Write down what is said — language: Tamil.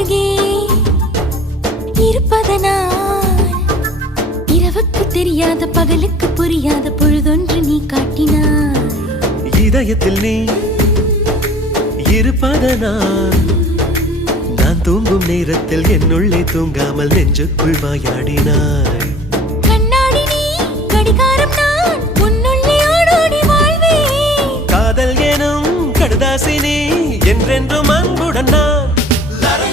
அருகே இருப்பதனால் இரவுக்கு தெரியாத பகலுக்கு புரியாத பொழுதொன்று நீ காட்டினாய். இதயத்தில் நீ இருப்பதனால் நான் தூங்கும் நேரத்தில் என்னுள்ளே தூங்காமல் நெஞ்சுக்குள் வாயாடினாய். கண்ணாடி நீ கடிகாரம் நான் உன்னுள்ளே ஓடோடி வாழ்வே. காதல் எனும் கடுதாசி நீ என்றென்றும் அன்புடன் நான்